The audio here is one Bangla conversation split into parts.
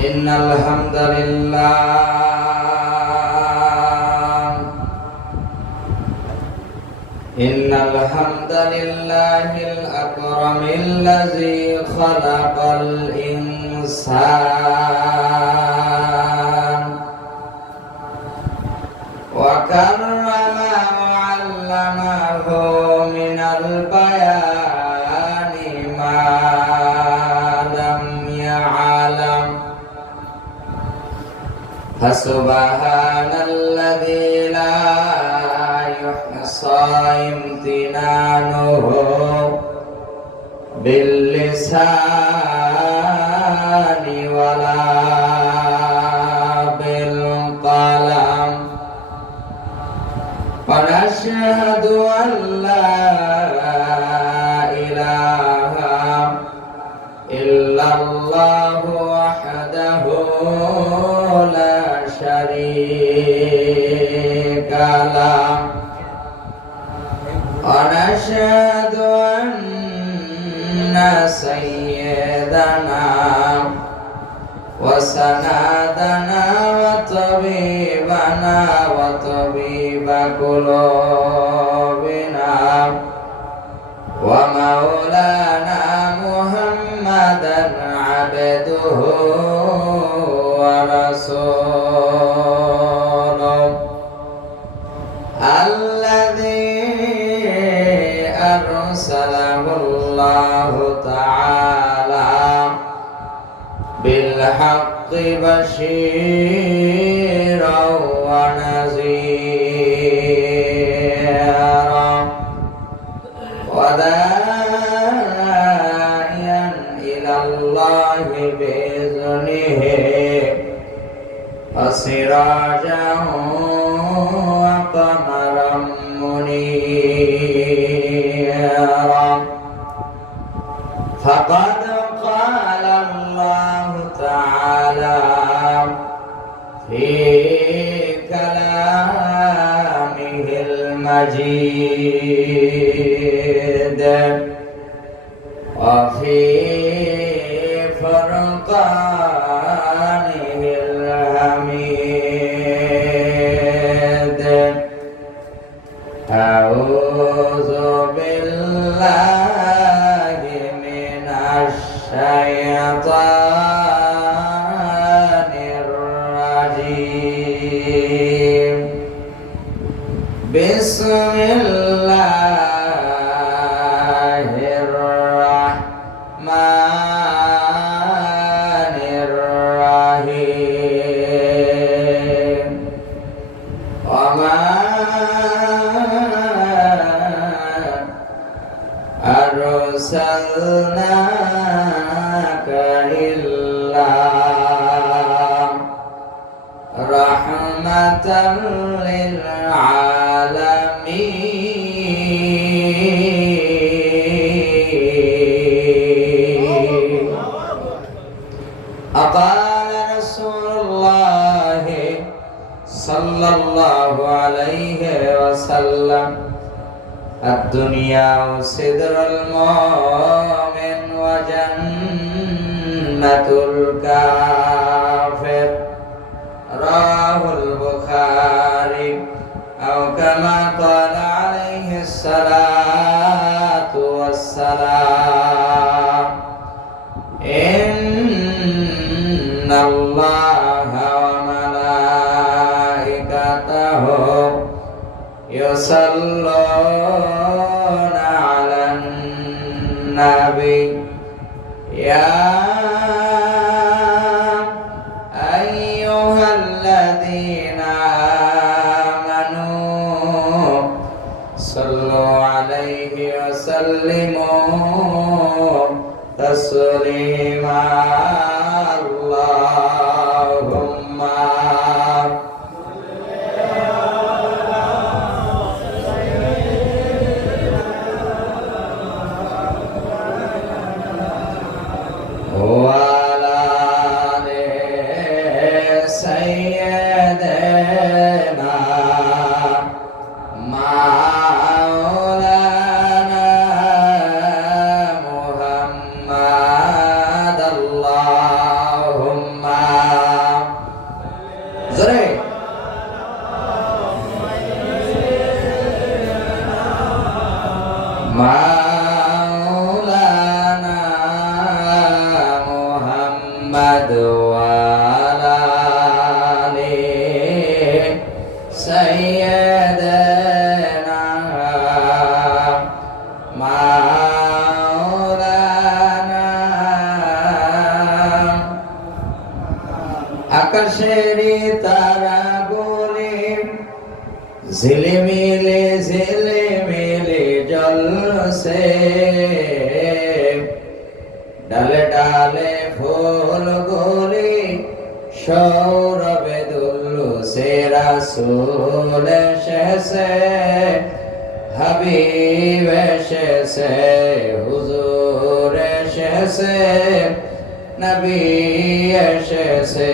إن الحمد لله الأكرم الذي خلق الإنسان وكرم وعلمه من البيان ما لم يعلم فسبحان الذي لا يحصى امتنانه باللسان ولا بالقلم ونشهد أن لا إله إلا الله وحده لا شريك له ونشهد أن سيدنا وسندنا وطبيبنا وطبيب قلوبنا ومولانا محمدا عبده ورسوله الذي أرسله الله تعالى بالحق بشيرا ونذيرا وداعيا إلى الله بإذنه وسراجا وقمرا منيرا فقد قال الله تعالى في كلامه المجيد وفي فرقانه الحميد أعوذ بالله من الشيطان الرجيم بسم الله الرحمن الرحيم وما أرسلناك إلا رحمة للعالمين أقال رسول الله صلى الله عليه وسلم الدنيا سدر المؤمن وجنة الكافر رواه البخاري أو كما قال عليه الصلاة والسلام إن الله وملائكته يصلون على النبي يا أيها الذين آمنوا صلوا عليه وسلموا تسليما اللهم محمد وعلى آل سيدنا مولانا আকাশেরি তারাগুলি ঝিলিমিলি ঝিলিমিলি জ্বলছে, ডালে ডালে ফুলগুলি সৌরভে দুলছে, রাসূল এসেছে, হাবিব এসেছে, হুজুর এসেছে, নবী এসেছে।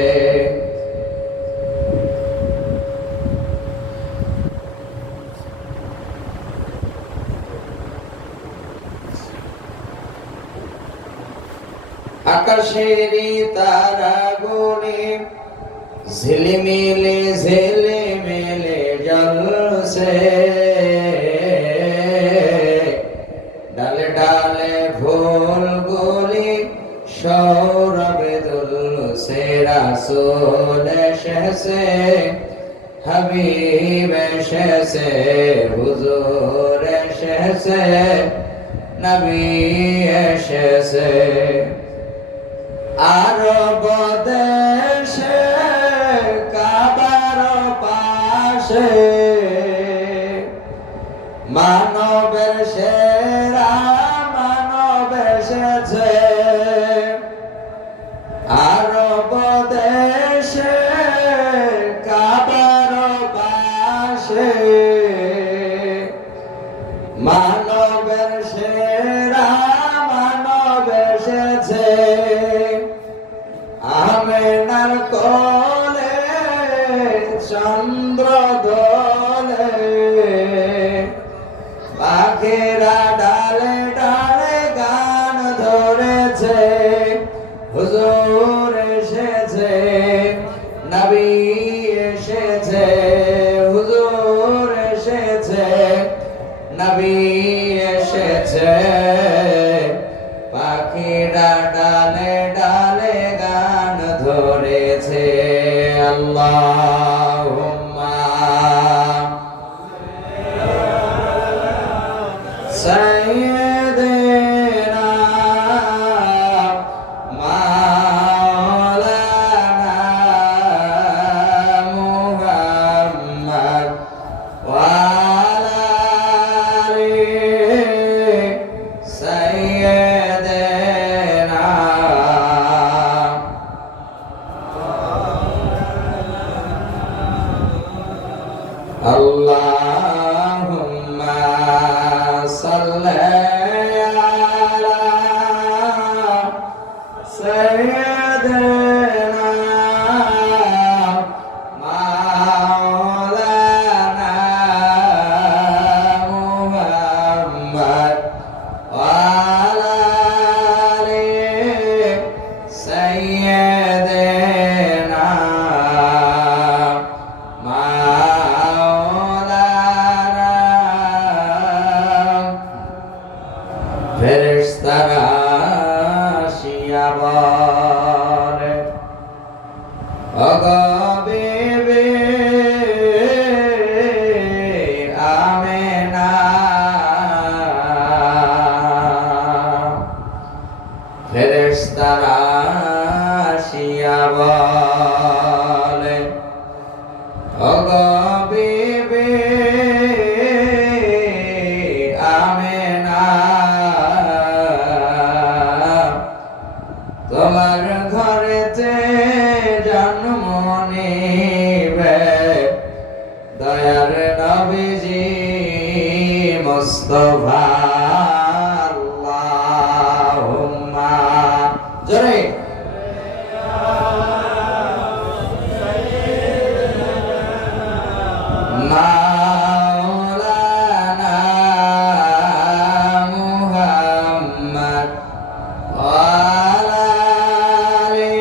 আকাশেরি তারাগুলি ঝিলিমিলি ঝিলিমিলি জ্বলছে, ডালে ডালে ফুলগুলি সৌরভে দুলছে, রাসূল এসেছে, হাবিব এসেছে, হুজুর এসেছে, নবী এসেছে। আরব দেশে কাবার পাশে মানবের সেরা মানব এসেছে, আরব দেশে কাবার পাশে মানবের সেরা মানব এসেছে, আমেনার কোলে চন্দ্র দোলে, পাখিরা ডালে ডালে গান ধরেছে, হুজুর এসেছে, নবী এসেছে, হুজুর এসেছে, নবী এসেছে, পাখিরা ডালে ডালে গান ধরেছে। আল্লাহুম্মা সাইয়্যিদিনা মাওলানা মুহাম্মদ ওয়া আলা আলি সাইয়্যিদিনা। আল্লাহুম্মা সাল্লি আলা সাইয়্যিদিনা মাওলানা মুহাম্মদ ওয়া আলা আলি সাইয়্যিদিনা মাওলানা। ফেরেশতারা আসিয়া বলে, ওগো বিবি আমেনা, ফেরেশতারা আসিয়া বলে, ওগো বিবি আমেনা, তোমার ঘরেতে জন্ম নিবে দয়ার নবীজি মুস্তাফা। আল্লাহুম্মা জোরে মাওলানা মুহাম্মদ ওয়া আলা আলি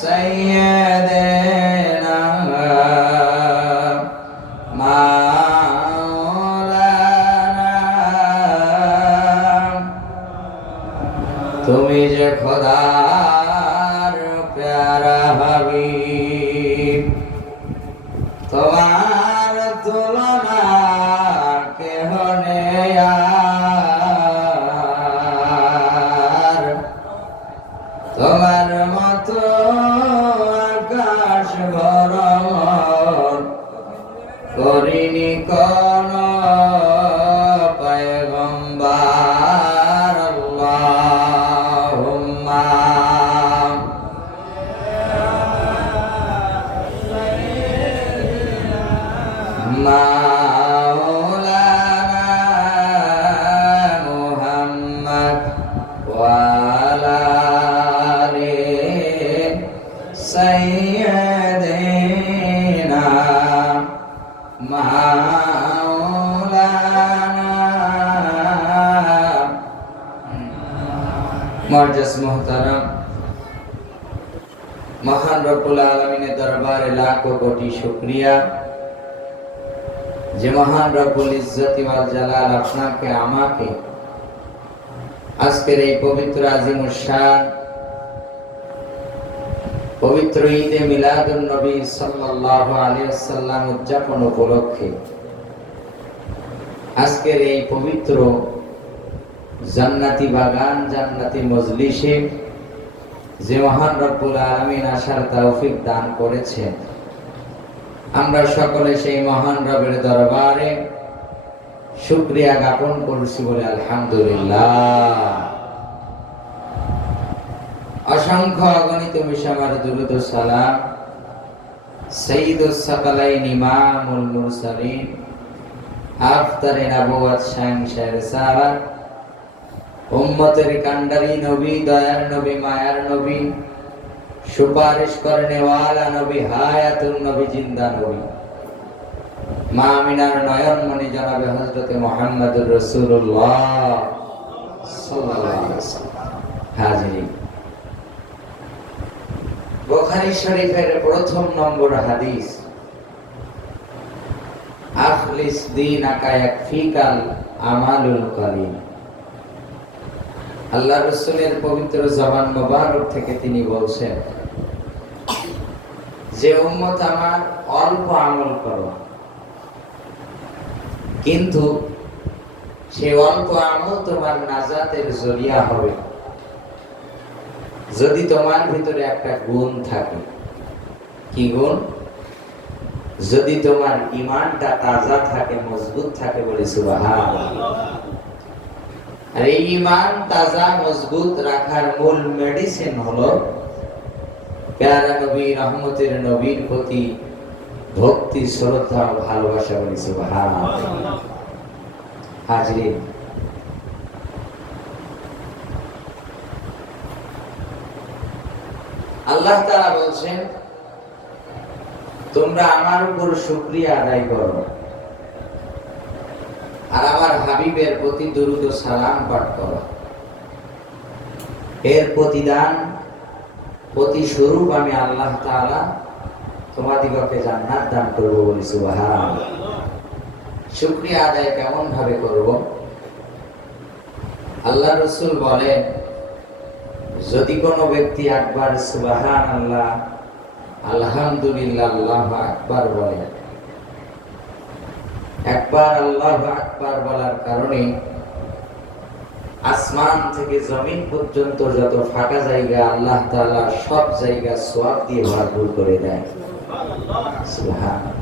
সাইয়্যিদিনা মাওলানা। তোমার মতো আকাশ ভরমর করিনি কোন পয়গম্বর আল্লাহুম্মা মাওলানা মুহাম্মদ ওয়া আলা আলি সাইয়্যিদিনা মুআজ্জাজ মুহতারাম, মহান রব্বুল আলামিনের দরবারে লাখো কোটি শুকরিয়া যে মহান রব্বুল ইজ্জতি ওয়াল জালাল আপনাকে আমাকে আজকের এই পবিত্র আজিমুশ শান পবিত্র ঈদে মিলাদুন নবী সাল্লাল্লাহু আলাইহি ওয়াসাল্লাম উদযাপন উপলক্ষে আজকের এই পবিত্র জান্নাতি বাগান জান্নাতি মজলিসে যে মহান রব্বুল আলামিন আসার তৌফিক দান করেছেন, আমরা সকলে সেই মহান রবের দরবারে শুকরিয়া জ্ঞাপন করছি বলে আলহামদুলিল্লাহ। অসংখ্য অগণিত মিশামার দুরূদ ও সালাম সাইয়্যিদুস সাকালাইন ইমামুল মুরসালিন আফতারে নবুয়ত শাহনশাহ রিসালাত উম্মতের কান্ডারি নবী, দয়ার নবী, মায়ার নবী, সুপারিশ করনে ওয়ালা নবী, হায়াতুন নবী, জিন্দা নবী, মা আমিনার নয়নমণি জনাবে হযরতে মুহাম্মদুর রাসূলুল্লাহ সাল্লাল্লাহু আলাইহি ওয়াসাল্লাম। হাজিরিন, বুখারী শরীফের প্রথম নম্বর হাদিস, আখলিস দীনাকা ইয়াকফিকাল আমালুল কলিল। আল্লাহ রাসূলের পবিত্র জবান মোবারক থেকে তিনি বলছেন যে উম্মত আমার অল্প আমল করো, কিন্তু সেই অল্প আমল তোমার নাজাতের জরিয়া হবে যদি তোমার ভিতরে একটা গুণ থাকে। কি গুণ? যদি তোমার ঈমানটা তাজা থাকে, মজবুত থাকে, বলে সুবহানাল্লাহ। আর এই ঈমান তাজা মজবুত রাখার মূল মেডিসিন হলো প্যারা নবী রহমতের নবীর প্রতি ভক্তি, শ্রদ্ধা ও ভালোবাসা, বলে সুবহানাল্লাহ। হাজিরিন, আল্লাহ তাআলা বলছেন তোমরা আমার উপর শুকরিয়া আদায় করো আর আমার হাবিবের প্রতি দুরূদ ও সালাম পাঠ করো। এর প্রতিদান, প্রতিস্বরূপ আমি আল্লাহ তাআলা তোমাদিগকে জান্নাত দান করব, বলি সুবহানাল্লাহ। শুকরিয়া আদায় কেমন ভাবে করব? আল্লাহ রাসূল বলেন যদি কোনো ব্যক্তি একবার সুবহানাল্লাহ, আলহামদুলিল্লাহ, আল্লাহু আকবার বলে, একবার আল্লাহু আকবার বলার কারণে আসমান থেকে জমিন পর্যন্ত যত ফাঁকা জায়গা আল্লাহ তাআলা সব জায়গা সওয়াব দিয়ে ভরপুর করে দেয়। সুবহানাল্লাহ।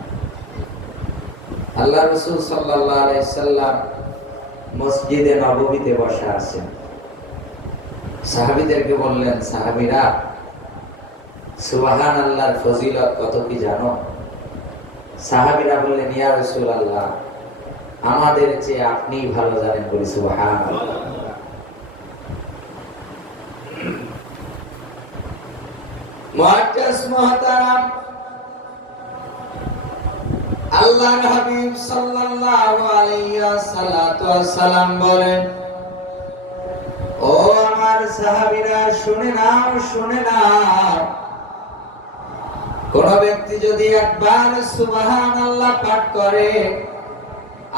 আল্লাহ রাসূল সাল্লাল্লাহু আলাইহি সাল্লাম মসজিদে নববীতে বসা আছেন। সাহাবীদেরকে বললেন, সাহাবীরা সুবহানাল্লাহর ফজিলত কত কি জানো? সাহাবীরা বললেন, ইয়া রাসূলুল্লাহ, আমাদের চেয়ে আপনিই ভালো জানেন, বলি সুবহানাল্লাহ। মুআজ্জাজ মুহতারাম, আল্লাহর হাবিব সাল্লাল্লাহু আলাইহি ওয়াসাল্লাম বলেন, ও আমার সাহাবীরা শুনে নাও, শুনে নাও, কোন ব্যক্তি যদি একবার সুবহানাল্লাহ পাঠ করে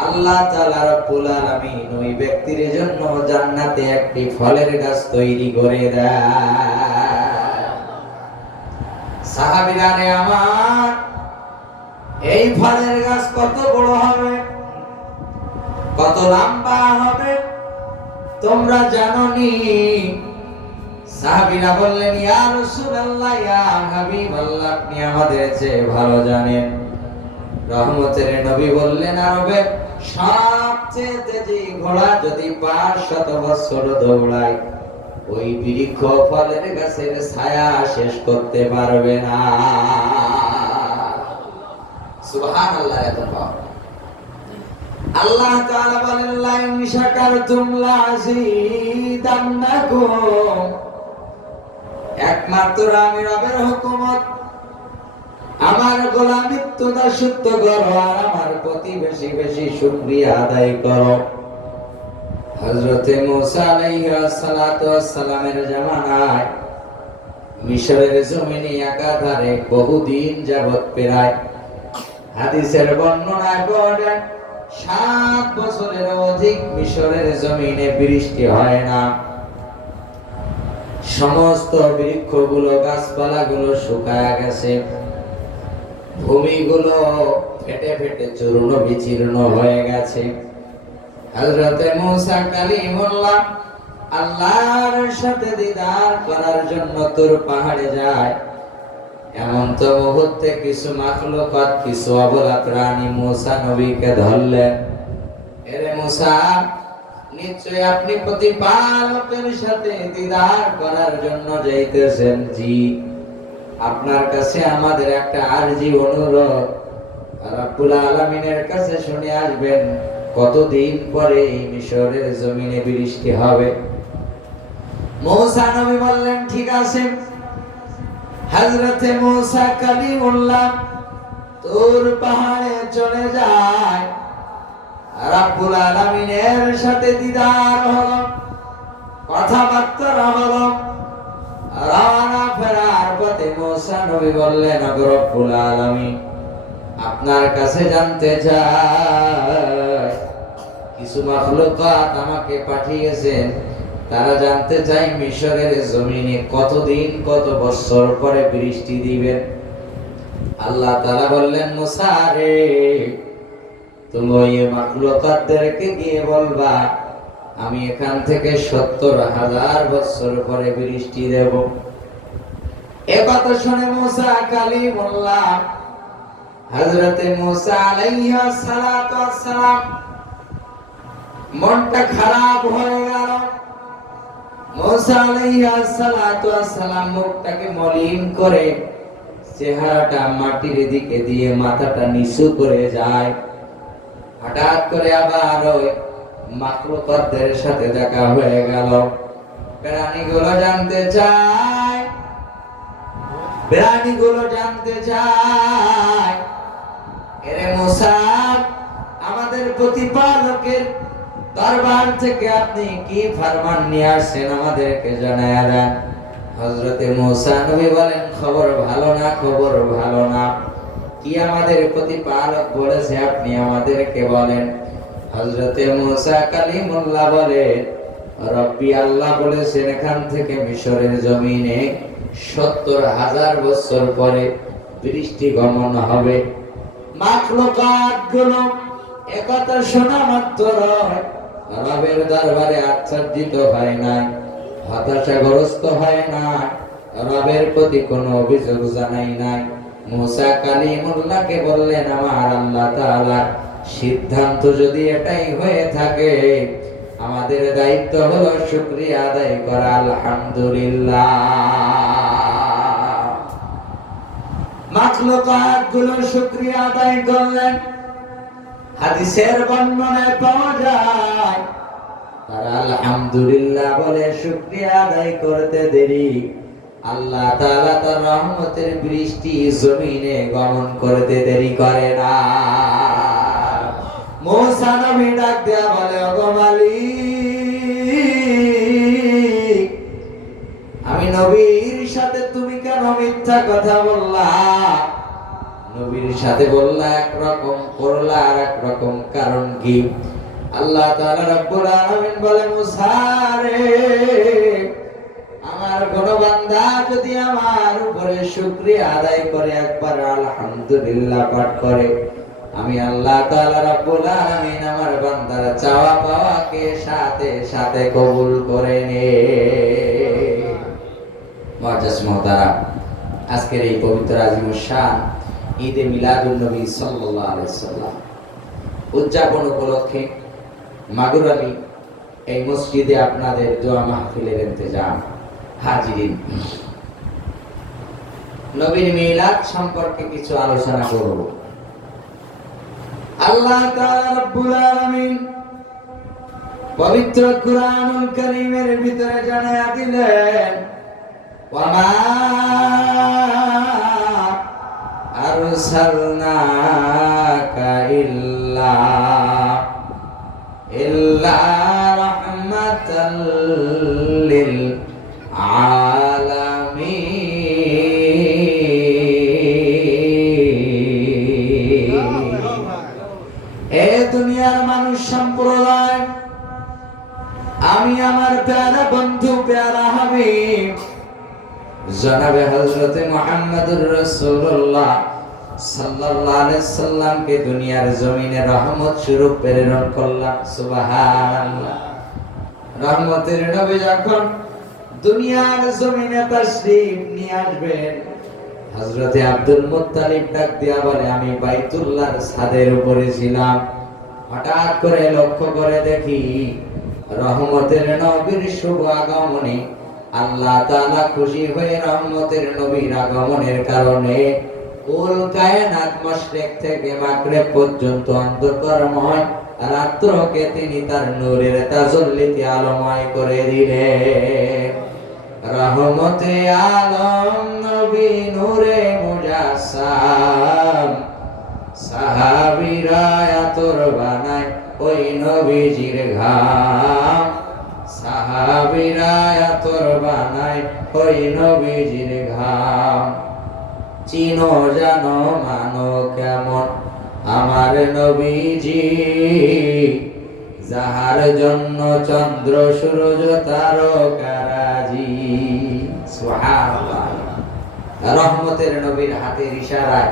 আল্লাহ তাআলা রব্বুল আলামিন ওই ব্যক্তির জন্য জান্নাতে একটি ফলের গাছ তৈরি করে দেয়। সাহাবীরা রে আমার, এই ফলের গাছ কত বড় হবে, কত লম্বা হবে তোমরা জানোনি? সাহাবীরা বললেন, ইয়া রাসূলুল্লাহ, ইয়া হাবিবাল্লাহ, আপনি আমাদের চেয়ে ভালো জানেন। রহমতের নবী বললেন, আরবের সবচেয়ে তেজি ঘোড়া যদি 500 বছর দৌড়ায়, ওই বৃক্ষ ফলের গাছের ছায়া শেষ করতে পারবে না। সুবহানাল্লাহ। এত পাওয়া আল্লাহ তাআলা বলেন, লা ইন শাকারতুম লাযীদান্নাকুম। একমাত্র আমি রবের হুকুমত, আমার গোলামিত্ব দাসত্ব করো আর আমার প্রতি বেশি বেশি শুকরিয়া আদায় করো। হযরতে মূসা আলাইহিস সালাতু ওয়াস সালামের জামানায় মিশরের জমিনে একাধারে বহুদিন যাবত প্রায় হাদিসের বর্ণনায় পড়ে 7 বছরের অধিক মিশরের জমিনে বৃষ্টি হয় না। সমস্ত বৃক্ষগুলো গাছপালাগুলো শুকায় গেছে, ভূমিগুলো ফেটে ফেটে চূর্ণ বিচূর্ণ হয়ে গেছে। হযরতে মূসা কালিমুল্লাহ আল্লাহর সাথে দিদার করার জন্য তুর পাহাড়ে যায়। এমন তো মুহূর্তে কিছু মাখলুকাত, কিছু অবলা প্রাণী মূসা নবীকে ধরলেন। এরে মূসা, নিশ্চয় আপনি প্রতিপালকের সাথে দিদার করার জন্য যাইতেছেন। জি, আপনার কাছে আমাদের একটা আরজি অনুরোধ, রব্বুল আলামিনের কাছে শুনে আসবেন কতদিন পরে এই মিশরের জমিনে বৃষ্টি হবে। মূসা নবী বললেন, ঠিক আছে। হযরতে মূসা কালিমুল্লাহ তুর পাহাড়ে চলে যায়। রব্বুল আলামিনের সাথে দিদার হলো, কথাবার্তা হলো। রওনা ফেরার পথে মূসা নবী বললেন, রব্বুল আলামিন, আপনার কাছে জানতে চাই, কিছু মাখলুকাত আমাকে পাঠিয়েছেন, তারা জানতে চাই মিশরের জমিনে কতদিন কত বছর পরে বৃষ্টি দিবেন। আল্লাহ তাআলা বললেন, মূসা রে, তুমি ওই মাখলুকাতদেরকে গিয়ে বলবা আমি এখান থেকে 70,000 বছর পরে বৃষ্টি দেব। এ কথা শুনে মূসা কালিমুল্লাহ হযরতে মূসা আলাইহিস সালাতু ওয়াস সালাম মনটা খারাপ হয়ে গেল। মূসা আলাইহিস সালাতু ওয়াস সালাম মুখটাকে মলিন করে চেহারাটা মাটির দিকে দিয়ে মাথাটা নিচু করে যায়। হঠাৎ করে আবার ওই মাখলুকাতদের সাথে দেখা হয়ে গেল। প্রাণীগুলো জানতে চায়, এরে মূসা, আমাদের প্রতিপালকের দরবার থেকে আপনি কি ফরমান নিয়ে আসছেন আমাদেরকে জানায়া দেন। হযরতে মূসা নবী বলেন, খবর ভালো না, খবর ভালো না। কি আমাদের প্রতিপালক বলেছে আপনি আমাদেরকে বলেন। হযরতে মূসা কালিমুল্লাহ বলে, রব্বি আল্লাহ বলেছেন এখান থেকে মিশরের জমিনে 70,000 বছর পরে বৃষ্টি গমন হবে। মাখলুকাতগুলো একথা শোনা মাত্র রবের দরবারে আশ্চর্যিত হয় না, হতাশাগ্রস্ত হয় না, রবের প্রতি কোনো অভিযোগ জানাই নাই। মূসা কালিমুল্লাহকে বললেন, আমার আল্লাহ তাআলা সিদ্ধান্ত যদি এটাই হয়ে থাকে, আমাদের দায়িত্ব হলো শুকরিয়া আদায় করা। আলহামদুলিল্লাহ। মাখলুকাতগুলো শুকরিয়া আদায় করলেন। হাদিসের বর্ণনায় পাওয়া যায়, তারা আলহামদুলিল্লাহ বলে শুকরিয়া আদায় করতে দেরি আল্লাহ তাআলা তার রহমতের বৃষ্টি জমিনে গমন করতে দেরি করে না। মূসা নবী ডাক দেয়া বলে, ওগো মালিক, আমি নবীর সাথে তুমি কেন মিথ্যা কথা বললা? নবীর সাথে বললা একরকম, করলা আর একরকম, কারণ কি? আল্লাহ তাআলা রব্বুল আলামিন বলে, মূসা রে, আমার কোন বান্দা যদি আমার উপরে শুকরিয়া আদায় করে, একবার আলহামদুলিল্লাহ পাঠ করে, আমি আল্লাহ তাআলা রব্বুল আলামিন আমার বান্দার চাওয়া পাওয়াকে সাথে সাথে কবুল করে নে। মুআজ্জাজ মুহতারাম, আজকের এই পবিত্র আজিমুশ শান ঈদে মিলাদুন নবী সাল্লাল্লাহু আলাইহি ওয়াসাল্লাম উদযাপন উপলক্ষে মাগুর আলী এই মসজিদে আপনাদের দোয়া মাহফিলের ইন্তজাম। হাজিরিন, নবীর মিলাদ সম্পর্কে কিছু আলোচনা করব। আল্লাহ তাআলা রব্বুল আলামিন পবিত্র কুরআনুল কারীমের ভিতরে জানায়া দিলেন, ওয়ামা আরসালনাকা ইল্লা রাহমাতাল লিল আলামিন। এ দুনিয়ার মানুষ সম্প্রদায়, আমি আমার প্যারা বন্ধু প্যারা হাবিব জনাবে হযরত মুহাম্মদুর রাসূলুল্লাহ সাল্লাল্লাহু আলাইহি সাল্লামকে দুনিয়ার জমিনে রহমত স্বরূপ প্রেরণ করলাম। সুবহানাল্লাহ। রহমতের নবী যখন দুনিয়ার জমিনে তাশরীফ নিয়ে আসবেন, হযরত আব্দুল মুত্তালিব ডাক দিয়া বলে, আমি বাইতুল্লাহর ছাদের উপরে ছিলাম, হঠাৎ করে লক্ষ্য করে দেখি রহমতের নবীর শুভ আগমনে আল্লাহ তাআলা খুশি হয়ে রহমতের নবীর আগমনের কারণে কুল কায়নাত মাশরিক থেকে মাগরিব পর্যন্ত অন্ধকারময় রাত্রকে তিনি তার নূরের তাজাল্লিতে আলোময় করে দিলেন। রহমতে আলম নবী নূরে মুজাসসাম, সাহাবীরা আতর বানায় ওই নবীজির ঘাম, সাহাবীরা আতর বানায় ওই নবীজির ঘাম। চিনো জানো মানো কেমন আমার নবীজি, যাহার জন্য চন্দ্র সূর্য তারকারাজি। সুবহানাল্লাহ। রহমতের নবীর হাতের ইশারায়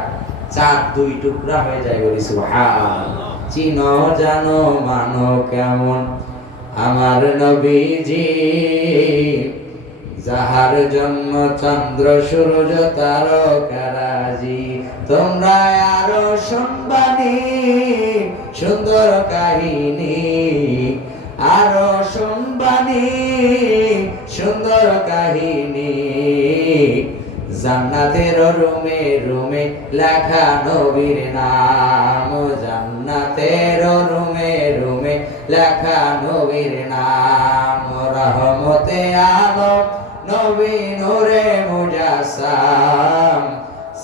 চাঁদ দুই টুকরা হয়ে যায়, বলি সুবহানাল্লাহ। চিনো জানো মানো কেমন আমার নবীজি, যাহার জন্য চন্দ্র সূর্য তারকারাজি। তোমরা আরো শুনবানি সুন্দর কাহিনী, আরো শুনবানি সুন্দর কাহিনী, জান্নাতের রুমে রুমে লেখা নবীর নাম, জান্নাতের রুমে রুমে লেখা নবীর নাম। রহমতে আলম নবী নূরে মুজাসসাম,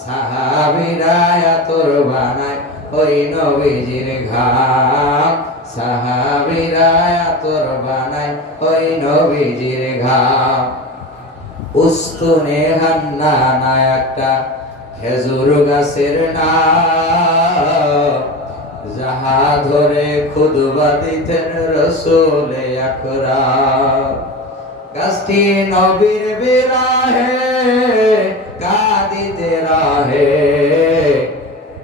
সাহাবীরা আতর বানায় ওই নবীজির ঘাম, সাহাবীরা আতর বানায় ওই নবীজির ঘাম। উস্তুনে হান্নানা একটা খেজুর গাছের নাম, যাহা ধরে খুতবা দিতেন রাসূল আকরাম। গাছটি নবীর বিরাহে কাঁদিতে রাহে,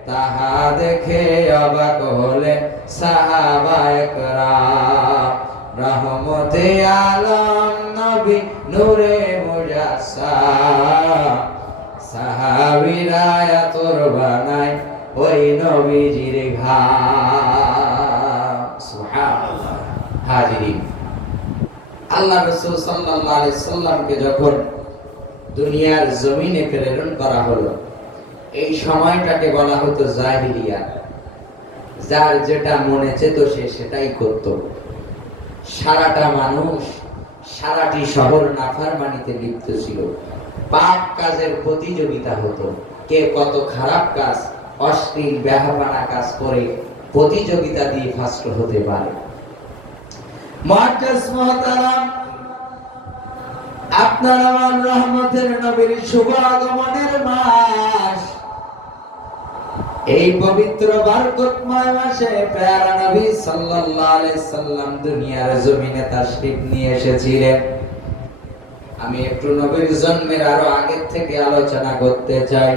তাহা দেখে অবাক হলেন সাহাবায়ে কেরাম। রহমতে আলম নবী নূরে মুজাসসাম, সাহাবীরা আতর বানায় ওই নবীজির ঘাম। সুবহানাল্লাহ। হাজিরিন, আল্লাহ রাসূল সাল্লাল্লাহু আলাইহি সাল্লামকে যখন দুনিয়ার জমিনে প্রেরণ করা হলো, এই সময়টাকে বলা হতো জাহিলিয়া। যার যেটা মনে চেত সে সেটাই করত। সারাটা মানুষ, সারাটি শহর নাফরমানিতে লিপ্ত ছিল। পাপ কাজের প্রতিযোগিতা হতো, কে কত খারাপ কাজ, অশ্লীল বেহাপানা কাজ করে প্রতিযোগিতা দিয়ে ফার্স্ট হতে পারে। মুআজ্জাজ মুহতারাম, আপনার আমার রহমতের নবীর শুভ আগমনের মাস, এই পবিত্র বরকতময় মাসে প্যারা নবী সাল্লাল্লাহু আলাইহি সাল্লাম দুনিয়ার জমিনে তাশরীফ নিয়ে এসেছিলেন। আমি একটু নবীর জন্মের আরো আগে থেকে আলোচনা করতে চাই।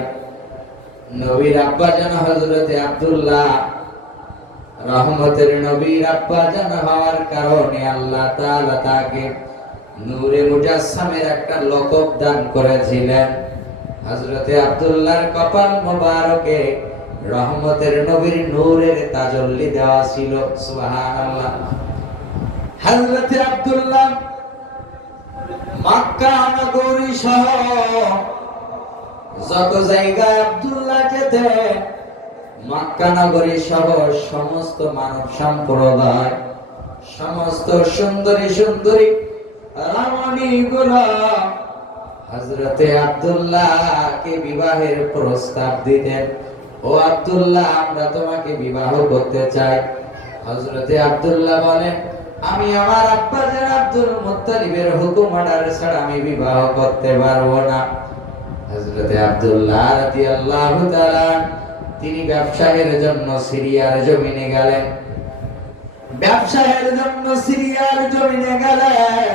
নবীর আব্বা জান হযরত আব্দুল্লাহ, রহমতের নবীর আব্বা জান হওয়ার কারণে আল্লাহ তাআলা তাকে নূরে মুজাসসামের একটা লকব দান করেছিলেন। হযরতে আব্দুল্লাহর কপাল মোবারকে রহমতের নবীর নূরের তাজল্লি দেওয়া ছিল। সুবহানাল্লাহ। হযরতে আব্দুল্লাহ মক্কা নগরী সহ যত জায়গায় আব্দুল্লাহ যেতেন, মক্কা নগরী সহ সমস্ত মানব সম্প্রদায়, সমস্ত সুন্দরী সুন্দরী রমণীগুলো হযরতে আব্দুল্লাহকে বিবাহের প্রস্তাব দিতেন। ও আব্দুল্লাহ, আমরা তোমাকে বিবাহ করতে চাই। হযরতে আব্দুল্লাহ বলেন, আমি আমার আব্বাজান আব্দুল মুত্তালিবের হুকুম অর্ডার ছাড়া আমি বিবাহ করতে পারবো না। হযরতে আব্দুল্লাহ রাদিয়াল্লাহু তাআলা তিনি ব্যবসায়ের জন্য সিরিয়ার জমিনে গেলেন। ব্যবসায়ের জন্য সিরিয়ার জমিনে গেলেন।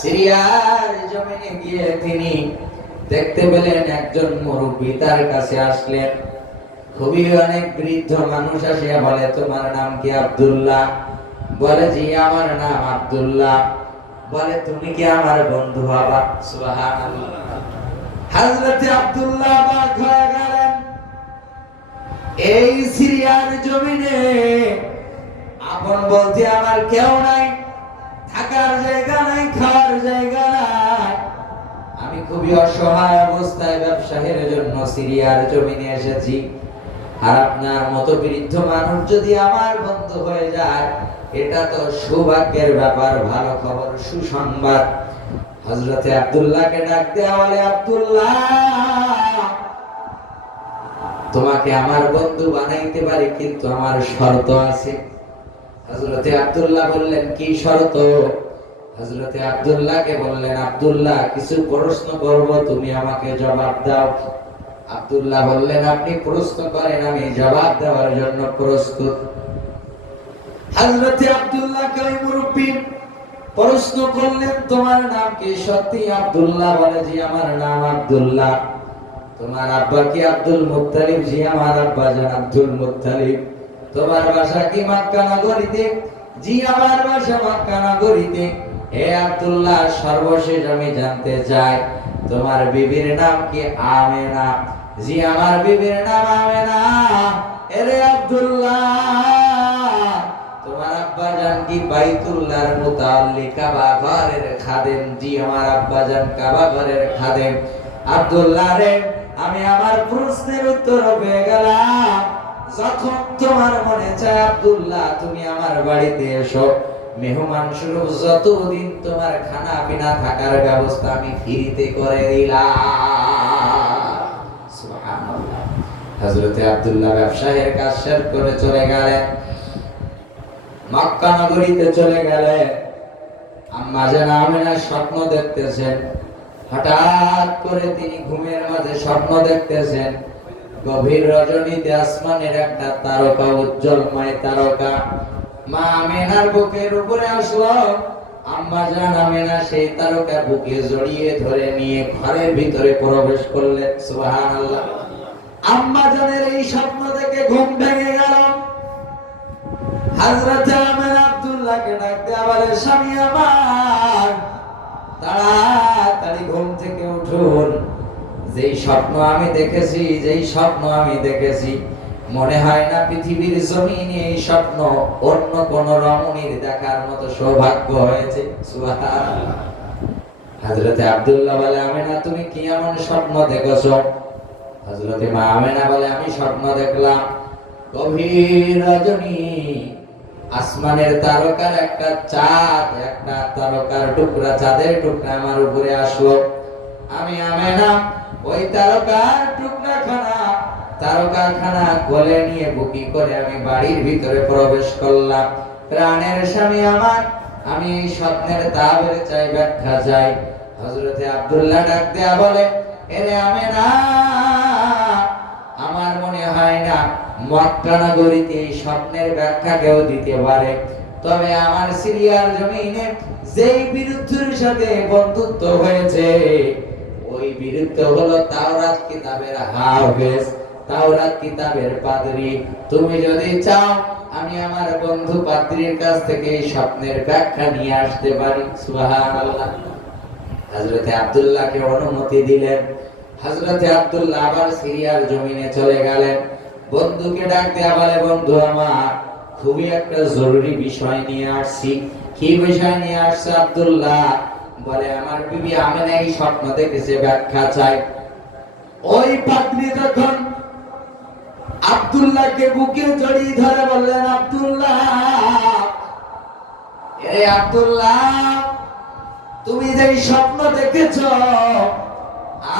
সিরিয়ার জমিনে গিয়ে তিনি দেখতে পেলেন একজন মুরব্বী তার কাছে আসলেন। খুবই অনেক বৃদ্ধ মানুষ আসিয়া বলে, তোমার নাম কি? আব্দুল্লাহ। বলে, জি আমার নাম আব্দুল্লাহ। বলে, তুমি কি আমার বন্ধু হবা? সুবহানাল্লাহ। হযরতে আব্দুল্লাহ অবাক হয়ে গেলেন। এই সিরিয়ার জমিনে আপন বলতে আমার কেউ নাই, থাকার জায়গা নাই, খাওয়ার জায়গা নাই। আমি খুবই অসহায় অবস্থায় ব্যবসায়ের জন্য সিরিয়ার জমিনে এসেছি। আর আপনার মতো বৃদ্ধ মানুষ যদি আমার বন্ধু হয়ে যায়, এটা তো সৌভাগ্যের ব্যাপার, ভালো খবর, সুসংবাদ। হযরতে আব্দুল্লাহকে ডাক দেয়া বলে, আব্দুল্লাহ, তোমাকে আমার বন্ধু বানাইতে পারি, কিন্তু আমার শর্ত আছে। হযরতে আব্দুল্লাহ বললেন, কি শর্ত? হযরতে আব্দুল্লাহকে বললেন, আব্দুল্লাহ, কিছু প্রশ্ন করব, তুমি আমাকে জবাব দাও। আব্দুল্লাহ বললেন, আপনি প্রশ্ন করেন, আমি জবাব দেওয়ার জন্য প্রস্তুত। হযরতে আব্দুল্লাহকে ওই মুরব্বি প্রশ্ন করলেন, তোমার নাম কি? সত্যি আব্দুল্লাহ বলে, জি আমার নাম আব্দুল্লাহ। তোমার আব্বা কি আব্দুল মুত্তালিব? জি আমার আব্বা জান আব্দুল মুত্তালিব। তোমার বাসা কি মক্কা নগরীতে? জি আমার বাসা মক্কা নগরীতে। হে আব্দুল্লাহ, সর্বশেষ আমি জানতে চাই, তোমার বিবির নাম কি? আমেনা। জি আমার বিবির নাম আমেনা। এরে আব্দুল্লাহ, তোমার আব্বা জান কি বাইতুল্লাহর মুতাআল্লি, কাবা ঘরের খাদেম? জি আমার আব্বা জান কাবা ঘরের খাদেম। আব্দুল্লাহ রে, আমি আমার প্রশ্নের উত্তর পেয়ে গেলাম। যখন তোমার মনে চায় আব্দুল্লাহ, তুমি আমার বাড়িতে এসো। মেহমান স্বরূপ যতদিন তোমার খানা পিনা থাকার ব্যবস্থা আমি ফ্রিতে করে দিলাম। সুবহানাল্লাহ। হযরতে আব্দুল্লাহ ব্যবসায়ের কাজ শেষ করে চলে গেলেন, মক্কা নগরীতে চলে গেলেন। আম্মা জান আমেনা স্বপ্ন দেখতেছেন। হঠাৎ করে তিনি ঘুমের মাঝে স্বপ্ন দেখতেছেন, গভীর রজনীতে আসমানের একটা তারকা, উজ্জ্বলময় তারকা মা আমেনার বুকের উপরে আসলো। আম্মা জান আমেনা সেই তারকা বুকে জড়িয়ে ধরে নিয়ে ঘরের ভিতরে প্রবেশ করলেন। সুবহানাল্লাহ। আম্মা জানের এই স্বপ্ন দেখে ঘুম ভেঙে গেল। হযরত আমেনা আব্দুল্লাহকে ডাক দিয়ে বলে, স্বামী আমার, তাড়াতাড়ি ঘুম থেকে উঠুন। যেই স্বপ্ন আমি দেখেছি, যেই স্বপ্ন আমি দেখেছি, মনে হয় না পৃথিবীর জমিনে এই স্বপ্ন অন্য কোন রমণীর দেখার মতো সৌভাগ্য হয়েছে। সুবহানাল্লাহ। হযরতে আব্দুল্লাহ বলে, আমেনা, তুমি কি এমন স্বপ্ন দেখেছো? হযরতে মা আমেনা বলে, আমি স্বপ্ন দেখলাম গভীর রজনী, আসমানের তারকার একটা চাঁদ, একটা তারকার টুকরা, চাঁদের টুকরা আমার উপরে আসলো। আমি আমেনা ওই তারকাখানা কোলে নিয়ে বুকি করে আমি বাড়ির ভিতরে প্রবেশ করলাম। প্রাণের স্বামী আমার, আমি এই স্বপ্নের তাবের চাই, ব্যাখ্যা চাই। হযরতে আব্দুল্লাহ ডাক দেয়া বলে, এরে আমেনা, আমার মনে হয় না মক্কা নগরীতে এই স্বপ্নের ব্যাখ্যা কেউ দিতে পারে। তবে আমার সিরিয়ার জমিনে যেই বিরুদ্ধের সাথে বন্ধুত্ব হয়েছে, ওই বিরুদ্ধ হলো তাওরাত কিতাবের হাফেজ, তাওরাত কিতাবের পাদরি। তুমি যদি চাও আমি আমার বন্ধু পাত্রীর কাছ থেকে এই স্বপ্নের ব্যাখ্যা নিয়ে আসতে পারি। সুবহানাল্লাহ। হযরতে আব্দুল্লাহকে অনুমতি দিলেন। হযরতে আব্দুল্লাহ আবার সিরিয়ার জমিনে চলে গেলেন। বন্ধুকে ডাক দেয়া বলে, বন্ধু আমার খুবই একটা জরুরি বিষয় নিয়ে আসছি। কি বিষয় নিয়ে আসছে আব্দুল্লাহ? বলে, আমার বিবি আমেনা এই স্বপ্ন দেখেছে, ব্যাখ্যা চাই। ওই পাত্রী তখন আব্দুল্লাহকে বুকে জড়িয়ে ধরে বললেন, আব্দুল্লাহ, এ আব্দুল্লাহ, তুমি যে স্বপ্ন দেখেছ,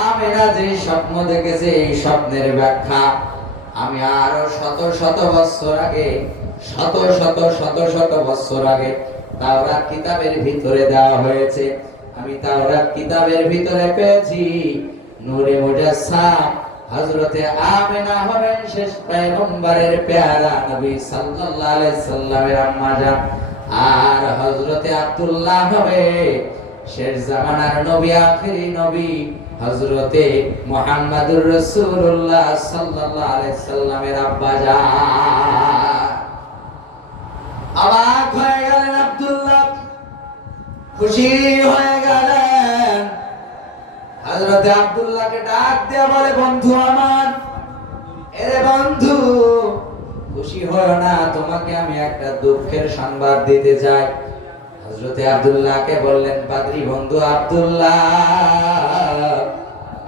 আমেনা যে স্বপ্ন দেখেছে, এই স্বপ্নের ব্যাখ্যা আমি আরো শত শত বছর আগে, শত শত শত শত বছর আগে তাওরাত কিতাবের ভিতরে দেওয়া হয়েছে। আমি তাওরাত কিতাবের ভিতরে পেয়েছি, নূরে মুজাসসাম হযরতে আমেনা হবেন শেষ পয়গম্বরের পেয়ারা নবী সাল্লাল্লাহু আলাইহি সাল্লামের আম্মা জান, আর হযরতে আব্দুল্লাহ হবে শেষ জামানার নবী, আখেরি নবী হযরতে মুহাম্মদুর রাসূলুল্লাহ সাল্লাল্লাহু আলাইহি সাল্লামের আব্বা জান। অবাক হয়ে গেলেন আব্দুল্লাহ, খুশি হয়ে গেলেন। হযরতে আব্দুল্লাহকে ডাক দিয়ে বলে, বন্ধু আমার, এরে বন্ধু, খুশি হয়ো না, তোমাকে আমি একটা দুঃখের সংবাদ দিতে চাই। হযরতে আব্দুল্লাহকে বললেন, পাদ্রী বন্ধু আব্দুল্লাহ,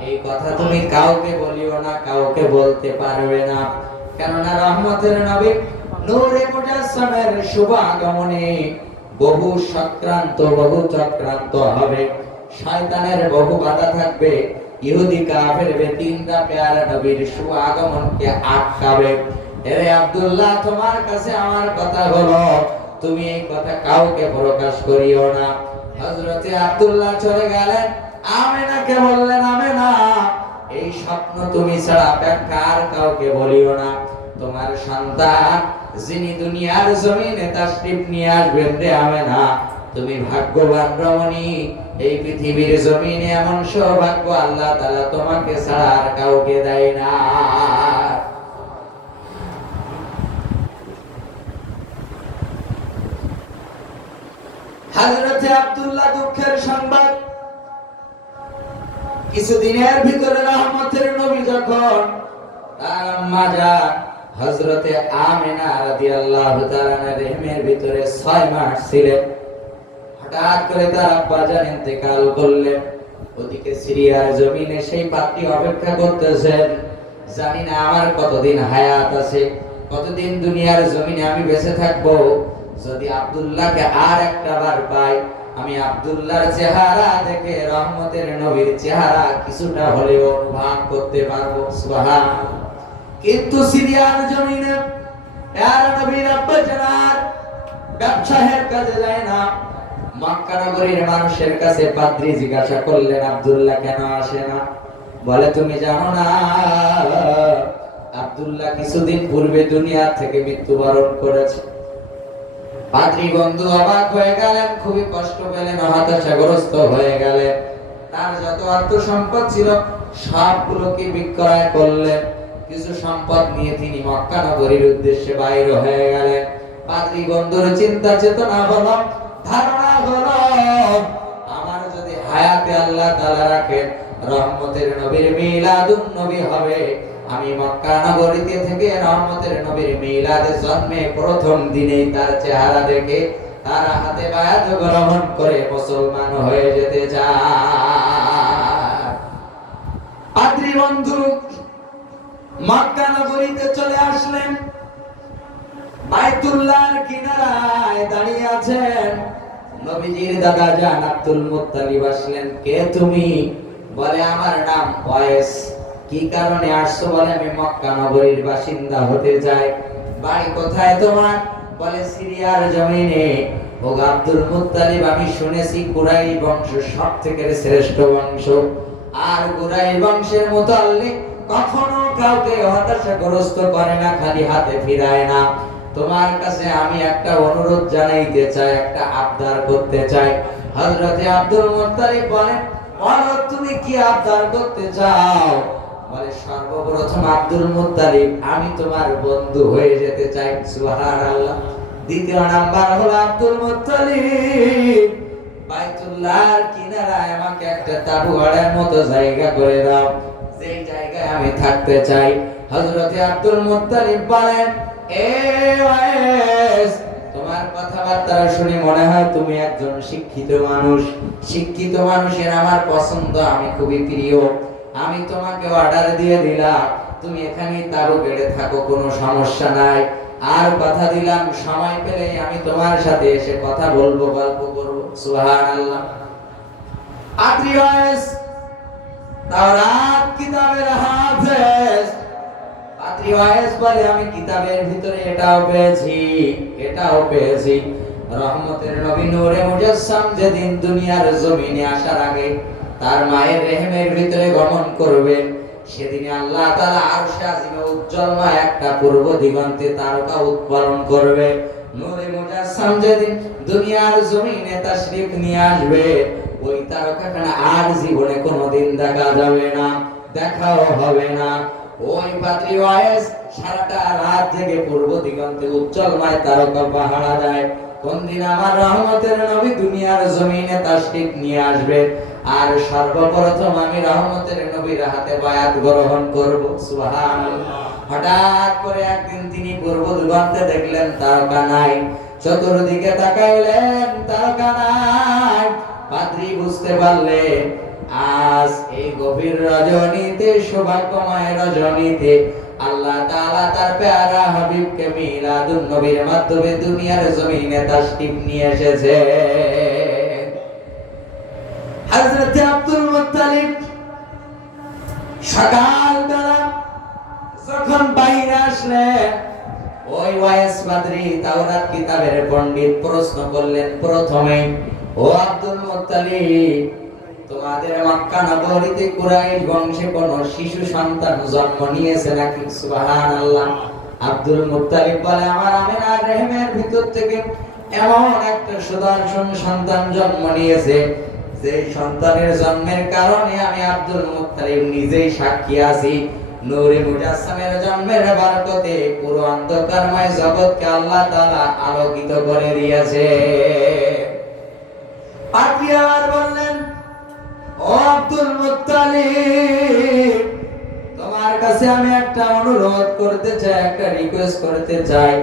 এই কথা তুমি কাউকে বলিও না, কাউকে বলতে পারবে না, কেননা রহমতের নবী নূরে মুজাসসামের শুভ আগমনে বহু সক্রান্ত, বহু চক্রান্ত হবে, শয়তানের বহু বাধা থাকবে, ইহুদি কাফের বেদিনরা পেয়ারা নবীর শুভ আগমনকে আটকাবে। এরে আব্দুল্লাহ, তোমার কাছে আমার কথা হলো, তুমি এই কথা কাউকে প্রকাশ করিও না। হযরতে আব্দুল্লাহ চলে গেলেন, আমেনাকে বললেন, আমেনা, এই স্বপ্ন তুমি ছাড়া ব্যাখ্যা আর কাউকে বলিও না। তোমার সন্তান যিনি দুনিয়ার জমিনে তাশরীফ নিয়ে আসবেন রে আমেনা, তুমি ভাগ্যবান রমণী, এই পৃথিবীর জমিনে এমন সৌভাগ্য আল্লাহ তাআলা তোমাকে ছাড়া আর কাউকে দেয় না। হযরতে আব্দুল্লাহ দুঃখের সংবাদ, কিছুদিনের ভিতরে রহমতের নবী যখন তার আম্মা জান হযরতে আমেনা রাদিয়াল্লাহু তাআলা রেহমের ভিতরে 6 মাস ছিলেন, হঠাৎ করে তার আব্বা জান ইন্তেকাল করলেন। ওদিকে সিরিয়ার জমিনে সেই পাত্রী অপেক্ষা করতেছেন, জানি না আমার কতদিন হায়াত আছে, কতদিন দুনিয়ার জমিনে আমি বেঁচে থাকবো। যদি আব্দুল্লাহকে আর একটা বার পাই, আমি আব্দুল্লাহর চেহারা দেখে রহমতের নবীর চেহারা কিছুটা হলেও অনুভব করতে পারবো। সুবহানাল্লাহ। কিন্তু সিরিয়ার জমিনে আর নবীর আব্বা জান ব্যবসায়ের কাজে যায় না। মক্কা নগরীর মানুষের কাছে পাদ্রী জিজ্ঞাসা করলেন, আব্দুল্লাহ কেন আসে না? বলে, তুমি জানো না, আব্দুল্লাহ কিছুদিন পূর্বে দুনিয়া থেকে মৃত্যুবরণ করেছে। পাদ্রী বন্ধু অবাক হয়ে গেলেন, খুবই কষ্ট পেলেন, হতাশাগ্রস্ত হয়ে গেলেন। তার যত অর্থ সম্পদ ছিল সবগুলোকে বিক্রয় করলেন। কিছু সম্পদ নিয়ে তিনি মক্কা নগরীর উদ্দেশ্যে বাইর হয়ে গেলেন। পাদ্রী বন্ধুর চিন্তা চেতনা হলো, ধারণা হলো, আমার যদি হায়াতে আল্লাহ তাআলা রাখেন, রহমতের নবীর মিলাদুন নবী হবে। আমি মক্কা নগরীতে থেকে রহমতের নবীর মিলাদে জন্মে প্রথম দিনেই তার চেহারা দেখে তার হাতে বায়াত গ্রহণ করে মুসলমান হয়ে যেতে চায়। পাদ্রী বন্ধু মক্কা নগরীতে চলে আসলেন, বাইতুল্লাহর কিনারায় দাঁড়িয়ে আছেন। নবীজির দাদা জান আব্দুল মুত্তালিব আসলেন, কে তুমি? বলে, আমার নাম ওয়াইস। কি কারণে আসছো? বলে, আমি মক্কা নগরীর বাসিন্দা হতে চাই। বাড়ি কোথায় তোমার? বলে, সিরিয়ার জমিনে। ও আব্দুল মুত্তালিব, আমি শুনেছি কুরাইশ বংশ সবথেকে শ্রেষ্ঠ বংশ, আর কুরাইশ বংশের মুতাল্লিক কখনো কাউকে হতাশাগ্রস্ত করে না, খালি হাতে ফিরায় না। তোমার কাছে আমি একটা অনুরোধ জানাইতে চাই, একটা আবদার করতে চাই। হযরতে আব্দুল মুত্তালিব বলেন, বলো তুমি কি আবদার করতে চাও? বলে সর্বপ্রথম আব্দুল মুত্তালিব আমি তোমার বন্ধু হয়ে যেতে চাই। সুবহানাল্লাহ। দ্বিতীয় নাম্বার হলো আব্দুল মুত্তালিব বাইতুল্লাহর কিনারায় আমাকে একটা তাবু গাড়ার মতো জায়গা করে দাও, যেই জায়গায় আমি থাকতে চাই। হযরতে আব্দুল মুত্তালিব বলেন, এ ওয়াইস, তোমার কথাবার্তা শুনে মনে হয় তুমি একজন শিক্ষিত মানুষ। শিক্ষিত মানুষের আমার পছন্দ, আমি খুবই প্রিয়। আমি তোমাকে অর্ডার দিয়ে দিলাম তুমি এখানেই তাবু গেড়ে থাকো, কোনো সমস্যা নাই। আর কথা দিলাম সময় পেলেই আমি তোমার সাথে এসে কথা বলবো, গল্প করব। সুবহানাল্লাহ। আত্রিয়াস তাওরাত কিতাবের হাফেজ। আত্রিয়াস বলে আমি কিতাবের ভিতরে এটাও পেয়েছি। রহমতের নবী নূরে মুজাসসাম যেদিন দুনিয়ার জমিনে আসার আগে তার মায়ের রেহেমের ভিতরে গমন করবেন, সেদিনে আল্লাহ তাআলা আরশে আজিমে উজ্জ্বলময় একটা পূর্ব দিগন্তে তারকা উৎপাদন করবে। নূরে মুজাসসাম যেদিন দুনিয়ার জমিনে তাশরীফ নিয়ে আসবে, ওই তারকাখানা আর জীবনে কোনোদিন দেখা যাবে না, দেখাও হবে না। ওই পাত্রী ওয়াইস সারাটা রাত থেকে পূর্ব দিগন্তে উজ্জ্বলময় তারকা পাহারা দেয়। কোন দিন আমার রহমতের নবী দুনিয়ার জমিনে তাশরীফ নিয়ে আসবে, আর সর্বপ্রথম আমি রহমতের নবীর হাতে বায়াত গ্রহণ করব। সুবহানাল্লাহ। হঠাৎ করে একদিন তিনি পূর্ব দিগন্তে দেখলেন তারকা নাই, চতুর্দিকে তাকাইলেন তারকা নাই। পাদ্রী বুঝতে পারলেন আজ এই গভীর রজনীতে, সৌভাগ্যময় রজনীতে আল্লাহ তাআলা তার প্যারা হাবিবকে মিলাদুন নবীর মাধ্যমে দুনিয়ার জমিনে তাশরীফ নিয়ে এসেছে। হযরত আব্দুল মুত্তালিব সকালবেলা যখন বাইরে আসলেন, ওই ওয়াইস পাদ্রী তাওরাত কিতাবের পণ্ডিত প্রশ্ন করলেন প্রথমে, ও আব্দুল মুত্তালিব, তোমাদের মক্কা নগরীতে কুরাইশ বংশে কোন শিশু সন্তান জন্ম নিয়েছে নাকি? সুবহানাল্লাহ। আব্দুল মুত্তালিব বলে, আমার আমিনার রেহেমের ভিতর থেকে এমন একটা সুদর্শন সন্তান জন্ম নিয়েছে, যে সন্তানের জন্মের কারণে আমি আব্দুল মুত্তালিব নিজেই সাক্ষী আছি। নূরে মুজাসসামের জন্মের বরকতে পুরো অন্ধকারময় জগৎকে আল্লাহ তাআলা আলোকিত করে দিয়েছে। পাদ্রী আবার বললেন, ও আব্দুল মুত্তালিব, তোমার কাছে আমি একটা অনুরোধ করতে চাই, একটা রিকোয়েস্ট করতে চাই।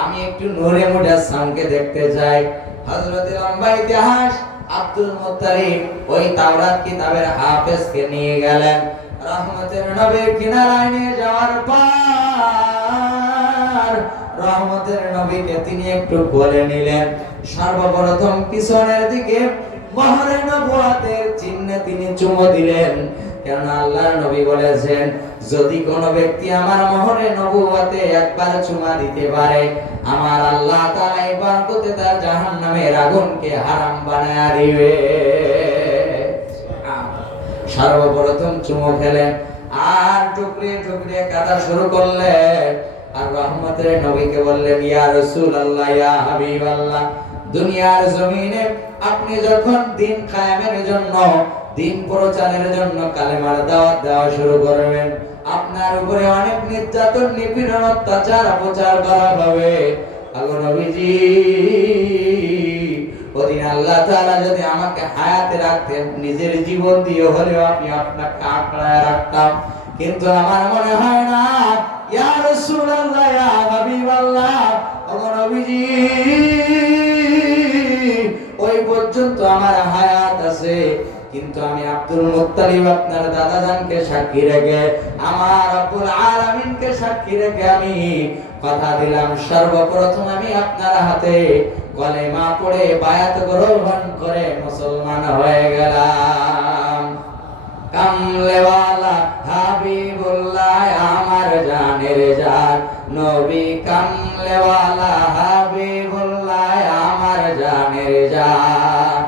আমি একটু নূরে মুজাসসামকে দেখতে চাই। হযরতের লম্বা ইতিহাস, আব্দুল মুত্তালিব ওই তাওরাত কিতাবের হাফেজকে নিয়ে গেলেন। রহমতের নবীর কিনারায় নিয়ে যাওয়ার পর রহমতের নবীকে তিনি একটু কোলে নিলেন। সর্বপ্রথম পিছনের দিকে মোহরে নবুয়তের চিহ্নে তিনি চুমো দিলেন। কেন আল্লাহর নবী বলেছেন, যদি কোনো ব্যক্তি আমার মোহরে নবুয়তে একবার চুমা দিতে পারে, আমার আল্লাহ তাআলা এই বরকতে তার জাহান্নামের আগুনকে হারাম বানায়া দিবে। সর্বপ্রথম চুমো খেলেন, আর টুকরে টুকরে কাটা শুরু করলেন। আর রহমতের নবীকে বললেন, ইয়া রাসূলুল্লাহ, ইয়া হাবিবাল্লাহ, দুনিয়ার জমিনে আপনি যখন দিন কায়েমের জন্য, দিন প্রচারের জন্য কালেমার দাওয়াত দেওয়া শুরু করবেন, আপনার উপরে অনেক নির্যাতন, নিপীড়ন, অত্যাচার, অপচার করা হবে। আগো নবীজি, ওদিন আল্লাহ তাআলা যদি আমাকে হায়াতে রাখতেন, নিজের জীবন দিয়ে হলেও আমি আপনাকে আঁকড়ায় রাখতাম, কিন্তু আমার মনে হয় না। ইয়া রাসূলুল্লাহ, ইয়া হাবিবাল্লাহ, ওগো নবীজি, ওই পর্যন্ত আমার হায়াত আছে, কিন্তু আমি আব্দুল মুত্তালিব আপনার দাদাজানকে সাক্ষী রেখে, আমার রব্বুল আলামিনকে সাক্ষী রেখে আমি কথা দিলাম, সর্বপ্রথম আমি আপনার হাতে কলেমা পড়ে বায়াত গ্রহণ করে মুসলমান হয়ে গেলাম। কামলেওয়ালা হাবিবুল্লাহ আমার জানের জান নবী, কামলেওয়ালা হাবিবুল্লাহ আমার জানের জান।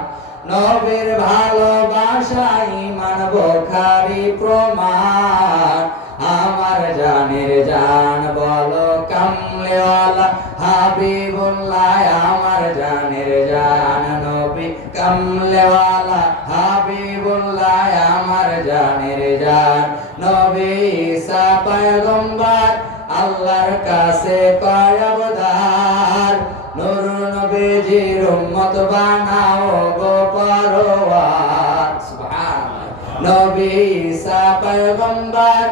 নবীর ভালোবাসা ঈমান বুখারী প্রমাণ, আমার জানের জান বলো কামলেওয়ালা হাবিবুল্লাহ আমার জানের জান নবী, কামলেওয়ালা হাবিবুল্লাহ আমার জানের জান নবী ঈসা পয়গম্বর আল্লাহর কাছে কয় আবদার নূর নবীজির উম্মত বানাও গো পরওয়ার সুবহানাল্লাহ নবী ঈসা পয়গম্বর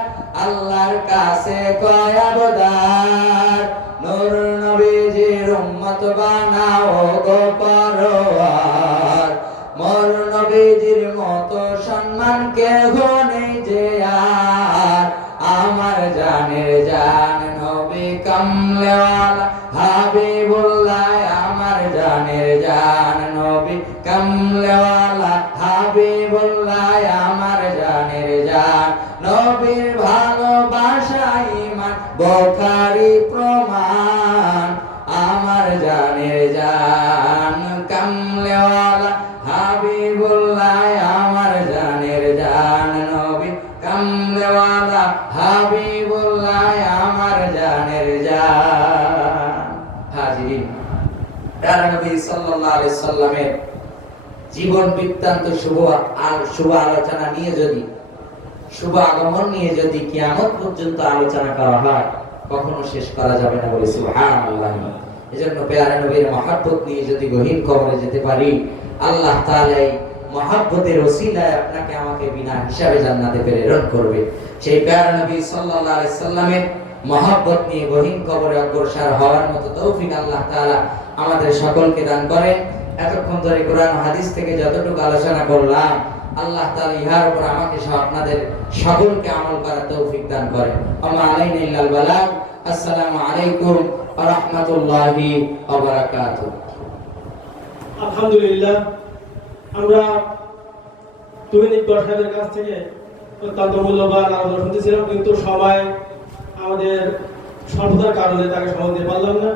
আল্লাহর কাছে কয় আবদার নূর নবীজির উম্মত বানাও গো পরওয়ার মোর নবীজির মতো সম্মান কেহ নেই যে আর আমার জানের জান নবী কামলেওয়ালা হাবিবুল্লাহ আমার জানের জান নবী কামলেওয়ালা হাবিবুল্লাহ আমার জানের জান নবীর ভালোবাসা ঈমান বুখারী প্রমাণ আমার জানের জান কামলেওয়ালা হাবিবুল্লাহ আমার জানের জান নবী কামলেওয়ালা হাবিবুল্লাহ আমার জানের জান হাজিরিন প্যারা নবী সাল্লাল্লাহু আলাইহি সাল্লামের জীবন বৃত্তান্ত শুভ আলোচনা নিয়ে যদি শুভ আগমন নিয়ে যদি কিয়ামত পর্যন্ত আলোচনা করা হয় কখনো শেষ করা যাবে না বলে সুবহানাল্লাহ এজন্য প্যারা নবীর মহব্বত নিয়ে যদি গহীন কবরে যেতে পারি আল্লাহ তাআলা এই মহব্বতের ওসিলায় আপনাকে আমাকে বিনা হিসাবে জান্নাতে প্রেরণ করবে সেই প্যারা নবী সাল্লাল্লাহু আলাইহি সাল্লামের মহব্বত নিয়ে গহীন কবরে অগ্রসর হওয়ার মতো তৌফিক আল্লাহ তাআলা আমাদের সকলকে দান করেন এতক্ষণ ধরে কোরআন ও হাদিস থেকে যতটুকু আলোচনা করলাম আল্লাহ তাআলা ইহার উপর আমাকে সহ আপনাদের সকলকে আমল করার তৌফিক দান করেন ওয়া আলাইনা ইল্লাল বালাগ আসসালামু আলাইকুম ওয়া রাহমাতুল্লাহি ওয়া বারাকাতুহু আলহামদুলিল্লাহ আমরা তুহিনিক সাহেবের কাছ থেকে অত্যন্ত মূল্যবান আলোচনা শুনতেছিলাম কিন্তু সবাই আমাদের স্বল্পতার কারণে তাকে সময় দিতে পারলাম না